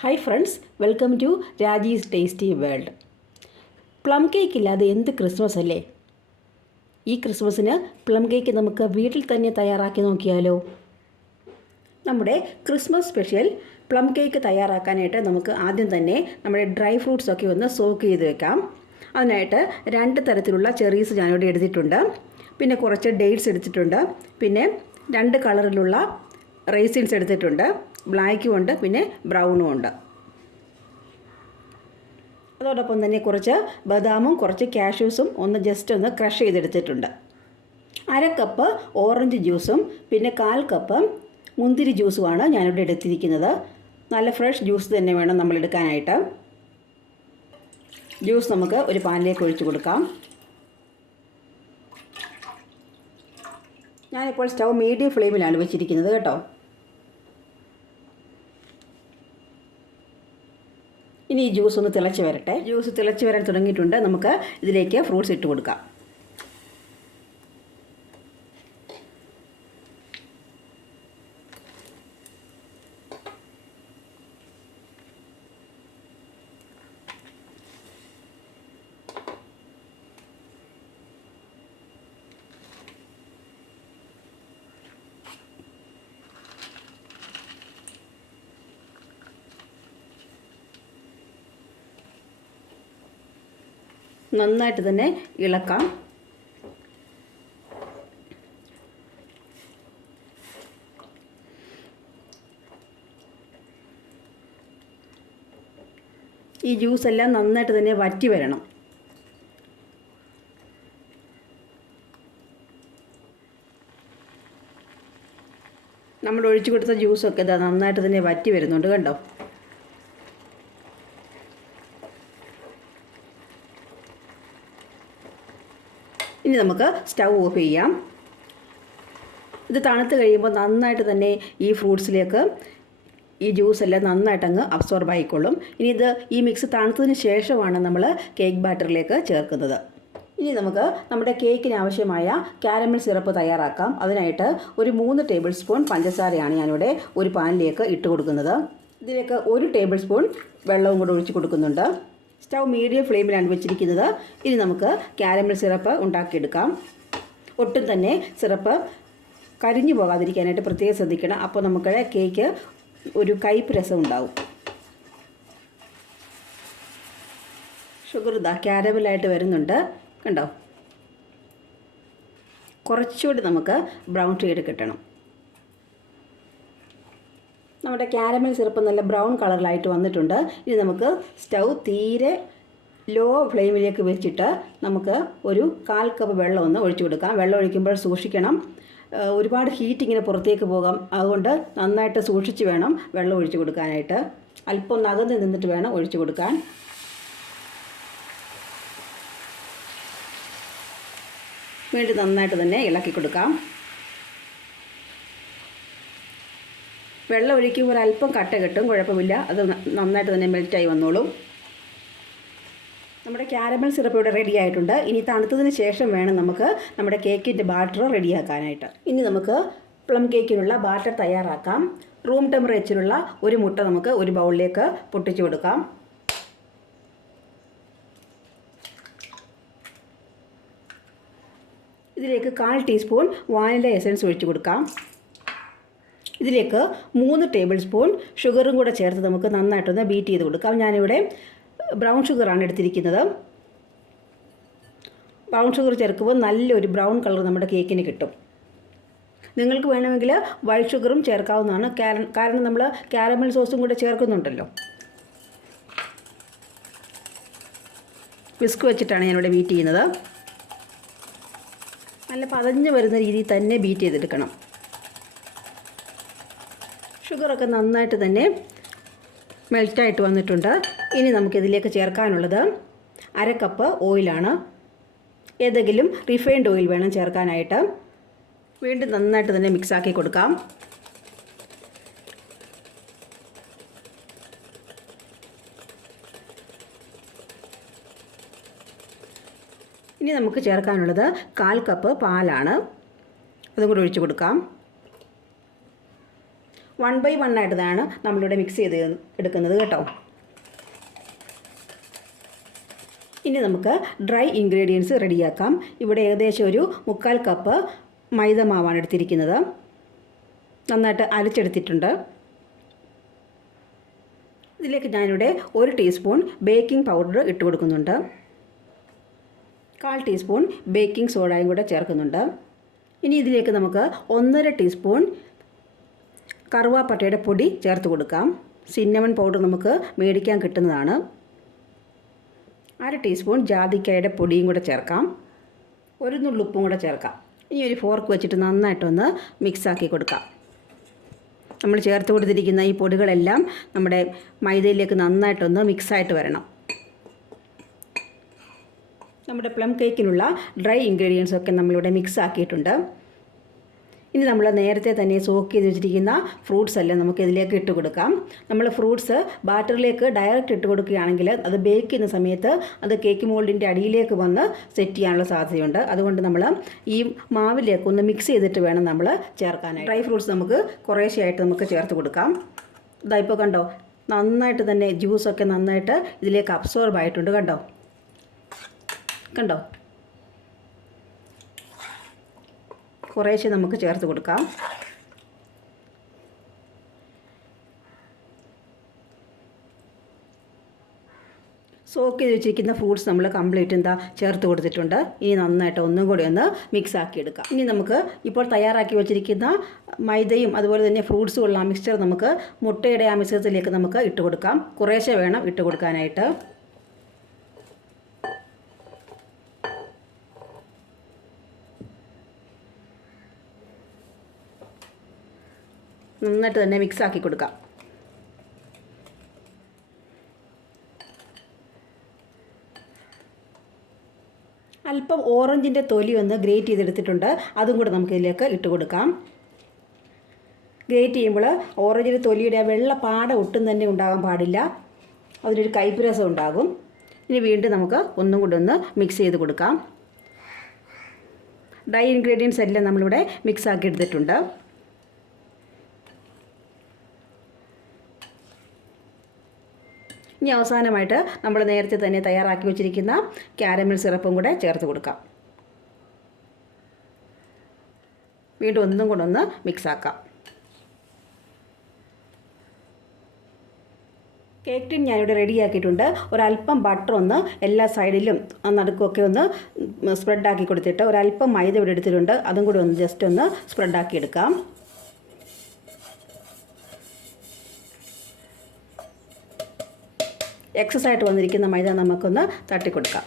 Hi friends welcome to Raji's tasty world plum cake ഇല്ലാതെ എന്ത് Christmas അല്ലേ? ഈ ക്രിസ്മസിന് പ്ലം കേക്ക് നമുക്ക് വീട്ടിൽ തന്നെ തയ്യാറാക്കി നോക്കിയാലോ? നമ്മുടെ ക്രിസ്മസ് സ്പെഷ്യൽ പ്ലം കേക്ക് തയ്യാറാക്കാനായിട്ട് നമുക്ക് ആദ്യം തന്നെ നമ്മുടെ ഡ്രൈ ഫ്രൂട്ട്സ് ഒക്കെ ഒന്ന് സോക്ക് ചെയ്ത് വെക്കാം. അതിനായിട്ട് രണ്ട് തരത്തിലുള്ള ചെറീസ് ഞാനിവിടെ എടുത്തിട്ടുണ്ട്. പിന്നെ കുറച്ച് ഡേറ്റ്സ് എടുത്തിട്ടുണ്ട്. പിന്നെ രണ്ട് കളറിലുള്ള റേസിൻസ് എടുത്തിട്ടുണ്ട്. ബ്ലാക്കും ഉണ്ട് പിന്നെ ബ്രൗണും ഉണ്ട്. അതോടൊപ്പം തന്നെ കുറച്ച് ബദാമും കുറച്ച് കാഷ്യൂസും ഒന്ന് ജസ്റ്റ് ഒന്ന് ക്രഷ് ചെയ്തെടുത്തിട്ടുണ്ട്. അര കപ്പ് ഓറഞ്ച് ജ്യൂസും പിന്നെ കാൽ കപ്പ് മുന്തിരി ജ്യൂസുമാണ് ഞാനിവിടെ എടുത്തിരിക്കുന്നത്. നല്ല ഫ്രഷ് ജ്യൂസ് തന്നെ വേണം നമ്മൾ എടുക്കാനായിട്ട്. ജ്യൂസ് നമുക്ക് ഒരു പാനിലേക്ക് ഒഴിച്ചു കൊടുക്കാം. ഞാനിപ്പോൾ സ്റ്റൗ മീഡിയം ഫ്ലെയിമിലാണ് വെച്ചിരിക്കുന്നത് കേട്ടോ. ഇനി ഈ ജ്യൂസ് ഒന്ന് തിളച്ച് വരട്ടെ. ജ്യൂസ് തിളച്ച് വരാൻ തുടങ്ങിയിട്ടുണ്ട്. നമുക്ക് ഇതിലേക്ക് ഫ്രൂട്ട്സ് ഇട്ട് കൊടുക്കാം. നന്നായിട്ട് തന്നെ ഇളക്കാം. ഈ ജ്യൂസ് എല്ലാം നന്നായിട്ട് തന്നെ വറ്റി വരണം. നമ്മൾ ഒഴിച്ചു കൊടുത്ത ജ്യൂസൊക്കെ ഇതാ നന്നായിട്ട് തന്നെ വറ്റി വരുന്നുണ്ട് കണ്ടോ? ഇനി നമുക്ക് സ്റ്റൗ ഓഫ് ചെയ്യാം. ഇത് തണുത്ത് കഴിയുമ്പോൾ നന്നായിട്ട് തന്നെ ഈ ഫ്രൂട്ട്സിലേക്ക് ഈ ജ്യൂസ് എല്ലാം നന്നായിട്ട് അങ്ങ് അബ്സോർബ് ആയിക്കൊള്ളും. ഇനി ഇത് ഈ മിക്സ് തണുത്തതിന് ശേഷമാണ് നമ്മൾ കേക്ക് ബാറ്ററിലേക്ക് ചേർക്കുന്നത്. ഇനി നമുക്ക് നമ്മുടെ കേക്കിന് ആവശ്യമായ കാരമൽ സിറപ്പ് തയ്യാറാക്കാം. അതിനായിട്ട് ഒരു മൂന്ന് ടേബിൾ സ്പൂൺ പഞ്ചസാരയാണ് ഞാനിവിടെ ഒരു പാനിലേക്ക് ഇട്ട് കൊടുക്കുന്നത്. ഇതിലേക്ക് ഒരു ടേബിൾ സ്പൂൺ വെള്ളവും കൂടെ ഒഴിച്ച് കൊടുക്കുന്നുണ്ട്. സ്റ്റൗ മീഡിയം ഫ്ലെയിമിലാണ് വെച്ചിരിക്കുന്നത്. ഇനി നമുക്ക് കാരമൽ സിറപ്പ് ഉണ്ടാക്കിയെടുക്കാം. ഒട്ടും തന്നെ സിറപ്പ് കരിഞ്ഞു പോകാതിരിക്കാനായിട്ട് പ്രത്യേകം ശ്രദ്ധിക്കണം. അപ്പോൾ നമുക്ക് കേക്ക് ഒരു കയ്പ് രസം ഉണ്ടാവും. ഷുഗർ ഇതാ കാരമലായിട്ട് വരുന്നുണ്ട്. കണ്ടോ? കുറച്ചുകൂടി നമുക്ക് ബ്രൗൺ ഷെയ്ഡ് കിട്ടണം നമ്മുടെ കാരമൽ സിറപ്പ് നല്ല ബ്രൗൺ കളറിലായിട്ട് വന്നിട്ടുണ്ട്. ഇനി നമുക്ക് സ്റ്റൗ തീരെ ലോ ഫ്ലെയിമിലേക്ക് വെച്ചിട്ട് നമുക്ക് ഒരു കാൽ കപ്പ് വെള്ളം ഒന്ന് ഒഴിച്ചു കൊടുക്കാം. വെള്ളം ഒഴിക്കുമ്പോൾ സൂക്ഷിക്കണം. ഒരുപാട് ഹീറ്റ് ഇങ്ങനെ പുറത്തേക്ക് പോകാം. അതുകൊണ്ട് നന്നായിട്ട് സൂക്ഷിച്ച് വേണം വെള്ളം ഒഴിച്ചു കൊടുക്കാനായിട്ട്. അല്പം നകന്ന് നിന്നിട്ട് വേണം ഒഴിച്ചു കൊടുക്കാൻ. വീണ്ടും നന്നായിട്ട് തന്നെ ഇളക്കി കൊടുക്കാം. വെള്ളം ഒഴിക്കുമ്പോൾ ഒരല്പം കട്ട കിട്ടും കുഴപ്പമില്ല. അത് നന്നായിട്ട് തന്നെ മെൽറ്റായി വന്നോളും. നമ്മുടെ ക്യാരമൽ സിറപ്പ് ഇവിടെ റെഡി ആയിട്ടുണ്ട്. ഇനി തണുത്തതിന് ശേഷം വേണം നമുക്ക് നമ്മുടെ കേക്കിന്റെ ബാറ്റർ റെഡിയാക്കാനായിട്ട് ഇനി നമുക്ക് പ്ലം കേക്കിനുള്ള ബാറ്റർ തയ്യാറാക്കാം. റൂം ടെമ്പറേച്ചറുള്ള ഒരു മുട്ട നമുക്ക് ഒരു ബൗളിലേക്ക് പൊട്ടിച്ചു കൊടുക്കാം. ഇതിലേക്ക് കാൽ ടീസ്പൂൺ വാനില എസൻസ് ഒഴിച്ചു കൊടുക്കാം. ഇതിലേക്ക് മൂന്ന് ടേബിൾ സ്പൂൺ ഷുഗറും കൂടെ ചേർത്ത് നമുക്ക് നന്നായിട്ടൊന്ന് ബീറ്റ് ചെയ്ത് കൊടുക്കാം. ഞാനിവിടെ ബ്രൗൺ ഷുഗറാണ് എടുത്തിരിക്കുന്നത്. ബ്രൗൺ ഷുഗർ ചേർക്കുമ്പോൾ നല്ലൊരു ബ്രൗൺ കളർ നമ്മുടെ കേക്കിന് കിട്ടും. നിങ്ങൾക്ക് വേണമെങ്കിൽ വൈറ്റ് ഷുഗറും ചേർക്കാവുന്നതാണ്. കാരണം നമ്മൾ കാരമൽ സോസും കൂടെ ചേർക്കുന്നുണ്ടല്ലോ. വിസ്ക് വെച്ചിട്ടാണ് ഞാനിവിടെ ബീറ്റ് ചെയ്യുന്നത്. നല്ല പതഞ്ഞ് വരുന്ന രീതിയിൽ തന്നെ ബീറ്റ് ചെയ്തെടുക്കണം. ഷുഗറൊക്കെ നന്നായിട്ട് തന്നെ മെൽറ്റായിട്ട് വന്നിട്ടുണ്ട്. ഇനി നമുക്കിതിലേക്ക് ചേർക്കാനുള്ളത് അര കപ്പ് ഓയിലാണ് ഏതെങ്കിലും റിഫൈൻഡ് ഓയിൽ വേണം ചേർക്കാനായിട്ട്. വീണ്ടും നന്നായിട്ട് തന്നെ മിക്സാക്കി കൊടുക്കാം. ഇനി നമുക്ക് ചേർക്കാനുള്ളത് കാൽ കപ്പ് പാലാണ്. അതും കൂടി ഒഴിച്ചു കൊടുക്കാം. വൺ ബൈ വൺ ആയിട്ടാണ് നമ്മളിവിടെ മിക്സ് ചെയ്ത് എടുക്കുന്നത് കേട്ടോ. ഇനി നമുക്ക് ഡ്രൈ ഇൻഗ്രീഡിയൻസ് റെഡിയാക്കാം ഇവിടെ ഏകദേശം ഒരു മുക്കാൽ കപ്പ് മൈദ മാവാണ് എടുത്തിരിക്കുന്നത്. നന്നായിട്ട് അരച്ചെടുത്തിട്ടുണ്ട്. ഇതിലേക്ക് ഞാനിവിടെ ഒരു ടീസ്പൂൺ ബേക്കിംഗ് പൗഡർ ഇട്ട് കൊടുക്കുന്നുണ്ട്. കാൽ ടീസ്പൂൺ ബേക്കിംഗ് സോഡയും കൂടെ ചേർക്കുന്നുണ്ട്. ഇനി ഇതിലേക്ക് നമുക്ക് ഒന്നര ടീസ്പൂൺ കറുവാപ്പട്ടയുടെ പൊടി ചേർത്ത് കൊടുക്കാം. സിന്നമൺ പൗഡർ നമുക്ക് മേടിക്കാൻ കിട്ടുന്നതാണ്. അര ടീസ്പൂൺ ജാതിക്കയുടെ പൊടിയും കൂടെ ചേർക്കാം. ഒരു നുള്ളുപ്പും കൂടെ ചേർക്കാം. ഇനി ഒരു ഫോർക്ക് വെച്ചിട്ട് നന്നായിട്ടൊന്ന് മിക്സാക്കി കൊടുക്കാം. നമ്മൾ ചേർത്ത് കൊടുത്തിരിക്കുന്ന ഈ പൊടികളെല്ലാം നമ്മുടെ മൈദയിലേക്ക് നന്നായിട്ടൊന്ന് മിക്സായിട്ട് വരണം. നമ്മുടെ പ്ലം കേക്കിനുള്ള ഡ്രൈ ഇൻഗ്രീഡിയൻസ് ഒക്കെ നമ്മളിവിടെ മിക്സ് ആക്കിയിട്ടുണ്ട്. ഇനി നമ്മൾ നേരത്തെ തന്നെ സോക്ക് ചെയ്ത് വെച്ചിരിക്കുന്ന ഫ്രൂട്ട്സ് എല്ലാം നമുക്ക് ഇതിലേക്ക് ഇട്ട് കൊടുക്കാം. നമ്മൾ ഫ്രൂട്ട്സ് ബാറ്ററിലേക്ക് ഡയറക്റ്റ് ഇട്ട് കൊടുക്കുകയാണെങ്കിൽ അത് ബേക്ക് ചെയ്യുന്ന സമയത്ത് അത് കേക്ക് മോൾഡിന്റെ അടിയിലേക്ക് വന്ന് സെറ്റ് ചെയ്യാനുള്ള സാധ്യതയുണ്ട്. അതുകൊണ്ട് നമ്മൾ ഈ മാവിലേക്ക് ഒന്ന് മിക്സ് ചെയ്തിട്ട് വേണം നമ്മൾ ചേർക്കാനായി ഡ്രൈ ഫ്രൂട്ട്സ് നമുക്ക് കുറേശ്ശെയായിട്ട് നമുക്ക് ചേർത്ത് കൊടുക്കാം. ഇതാ ഇപ്പോൾ കണ്ടോ നന്നായിട്ട് തന്നെ ജ്യൂസൊക്കെ നന്നായിട്ട് ഇതിലേക്ക് അബ്സോർബ് ആയിട്ടുണ്ട് കണ്ടോ? കണ്ടോ? കുറേശ്ശെ നമുക്ക് ചേർത്ത് കൊടുക്കാം. സോക്ക് ചെയ്ത് വെച്ചിരിക്കുന്ന ഫ്രൂട്ട്സ് നമ്മൾ കംപ്ലീറ്റ് എന്താ ചേർത്ത് കൊടുത്തിട്ടുണ്ട്. ഇനി നന്നായിട്ട് ഒന്നും കൂടി ഒന്ന് മിക്സ് ആക്കി എടുക്കാം. ഇനി നമുക്ക് ഇപ്പോൾ തയ്യാറാക്കി വെച്ചിരിക്കുന്ന മൈദയും അതുപോലെ തന്നെ ഫ്രൂട്ട്സും ഉള്ള ആ മിക്സ്ചർ നമുക്ക് മുട്ടയുടെ ആ മിശ്രിതത്തിലേക്ക് നമുക്ക് ഇട്ട് കൊടുക്കാം. കുറേശ്ശെ വേണം ഇട്ട് കൊടുക്കാനായിട്ട്. നന്നായിട്ട് തന്നെ മിക്സ് ആക്കി കൊടുക്കാം. അല്പം ഓറഞ്ചിന്റെ തൊലി ഒന്ന് ഗ്രേറ്റ് ചെയ്തെടുത്തിട്ടുണ്ട്. അതും കൂടെ നമുക്ക് ഇതിലേക്ക് ഇട്ട് കൊടുക്കാം. ഗ്രേറ്റ് ചെയ്യുമ്പോൾ ഓറഞ്ചിന്റെ തൊലിയുടെ ആ വെള്ള പാട ഒട്ടും തന്നെ ഉണ്ടാകാൻ പാടില്ല. അതിനൊരു കൈപ്പുരസം ഉണ്ടാകും. ഇനി വീണ്ടും നമുക്ക് ഒന്നും കൂടെ ഒന്ന് മിക്സ് ചെയ്ത് കൊടുക്കാം. ഡ്രൈ ഇൻഗ്രീഡിയൻസ് എല്ലാം നമ്മളിവിടെ മിക്സ് ആക്കി എടുത്തിട്ടുണ്ട്. ഇനി അവസാനമായിട്ട് നമ്മൾ നേരത്തെ തന്നെ തയ്യാറാക്കി വെച്ചിരിക്കുന്ന ക്യാരമൽ സിറപ്പും കൂടെ ചേർത്ത് കൊടുക്കാം. വീണ്ടും ഒന്നും കൂടെ ഒന്ന് മിക്സാക്കാം കേക്ക് ടിൻ ഞാനിവിടെ റെഡിയാക്കിയിട്ടുണ്ട് ഒരല്പം ബട്ടർ ഒന്ന് എല്ലാ സൈഡിലും നടുക്കുമൊക്കെ ഒന്ന് സ്പ്രെഡാക്കി കൊടുത്തിട്ട് ഒരല്പം മൈദ ഇവിടെ എടുത്തിട്ടുണ്ട്. അതും കൂടി ഒന്ന് ജസ്റ്റ് ഒന്ന് സ്പ്രെഡാക്കി എടുക്കാം. എക്സസ് ആയിട്ട് വന്നിരിക്കുന്ന മൈദ നമുക്കൊന്ന് തട്ടിക്കൊടുക്കാം.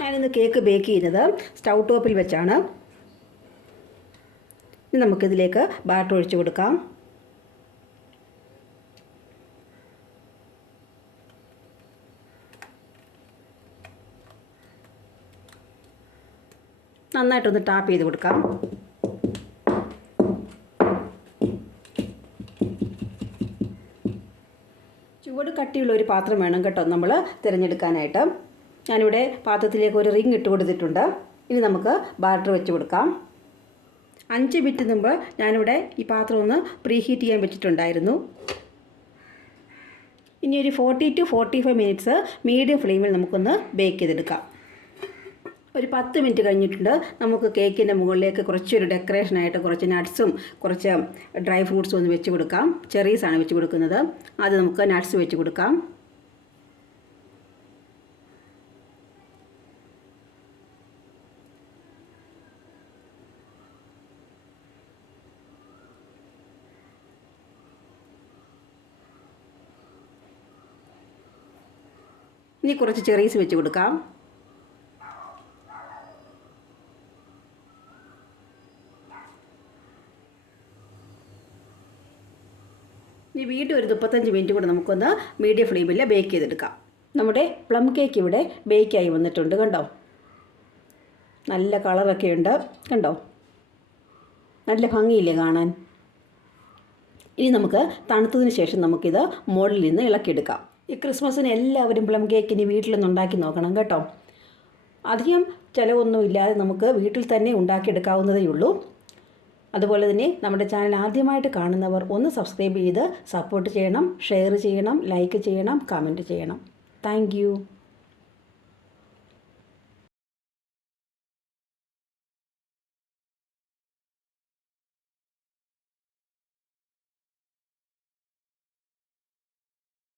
ഞാനിന്ന് കേക്ക് ബേക്ക് ചെയ്യുന്നത് സ്റ്റൗ ടോപ്പിൽ വെച്ചാണ്. ഇനി നമുക്കിതിലേക്ക് ബാറ്റർ ഒഴിച്ചു കൊടുക്കാം. നന്നായിട്ടൊന്ന് ടാപ്പ് ചെയ്ത് കൊടുക്കാം. കട്ടിയുള്ള ഒരു പാത്രം വേണം കേട്ടോ നമ്മൾ തിരഞ്ഞെടുക്കാനായിട്ട്. ഞാനിവിടെ പാത്രത്തിലേക്ക് ഒരു റിങ് ഇട്ട് കൊടുത്തിട്ടുണ്ട്. ഇനി നമുക്ക് ബാറ്റർ വെച്ച് കൊടുക്കാം. അഞ്ച് മിനിറ്റ് മുമ്പ് ഞാനിവിടെ ഈ പാത്രം ഒന്ന് പ്രീ ഹീറ്റ് ചെയ്യാൻ വെച്ചിട്ടുണ്ടായിരുന്നു ഇനി ഒരു forty to forty five minutes medium ഫ്ലെയിമിൽ നമുക്കൊന്ന് ബേക്ക് ചെയ്തെടുക്കാം. ഒരു പത്ത് മിനിറ്റ് കഴിഞ്ഞിട്ടുണ്ട്. നമുക്ക് കേക്കിന്റെ മുകളിലേക്ക് കുറച്ചൊരു ഡെക്കറേഷനായിട്ട് കുറച്ച് നട്ട്സും കുറച്ച് ഡ്രൈ ഫ്രൂട്ട്സും ഒന്ന് വെച്ച് കൊടുക്കാം. ചെറീസാണ് വെച്ച് കൊടുക്കുന്നത്. അത് നമുക്ക് നട്ട്സ് വെച്ച് കൊടുക്കാം. ഇനി കുറച്ച് ചെറീസ് വെച്ച് കൊടുക്കാം. ഇനി വീണ്ടും ഒരു മുപ്പത്തഞ്ച് മിനിറ്റ് കൂടെ നമുക്കൊന്ന് മീഡിയം ഫ്ലെയിമിൽ ബേക്ക് ചെയ്തെടുക്കാം. നമ്മുടെ പ്ലം കേക്ക് ഇവിടെ ബേക്കായി വന്നിട്ടുണ്ട് കണ്ടോ? നല്ല കളറൊക്കെ ഉണ്ട് കണ്ടോ? നല്ല ഭംഗിയില്ലേ കാണാൻ? ഇനി നമുക്ക് തണുത്തതിന് ശേഷം നമുക്കിത് മോളിൽ നിന്ന് ഇളക്കിയെടുക്കാം. ഈ ക്രിസ്മസിന് എല്ലാവരും പ്ലം കേക്ക് ഇനി വീട്ടിലൊന്ന് ഉണ്ടാക്കി നോക്കണം കേട്ടോ. അധികം ചിലവൊന്നുമില്ലാതെ നമുക്ക് വീട്ടിൽ തന്നെ ഉണ്ടാക്കിയെടുക്കാവുന്നതേ ഉള്ളൂ. അതുപോലെ തന്നെ നമ്മുടെ ചാനൽ ആദ്യമായിട്ട് കാണുന്നവർ ഒന്ന് സബ്സ്ക്രൈബ് ചെയ്ത് സപ്പോർട്ട് ചെയ്യണം ഷെയർ ചെയ്യണം ലൈക്ക് ചെയ്യണം കമന്റ് ചെയ്യണം. താങ്ക്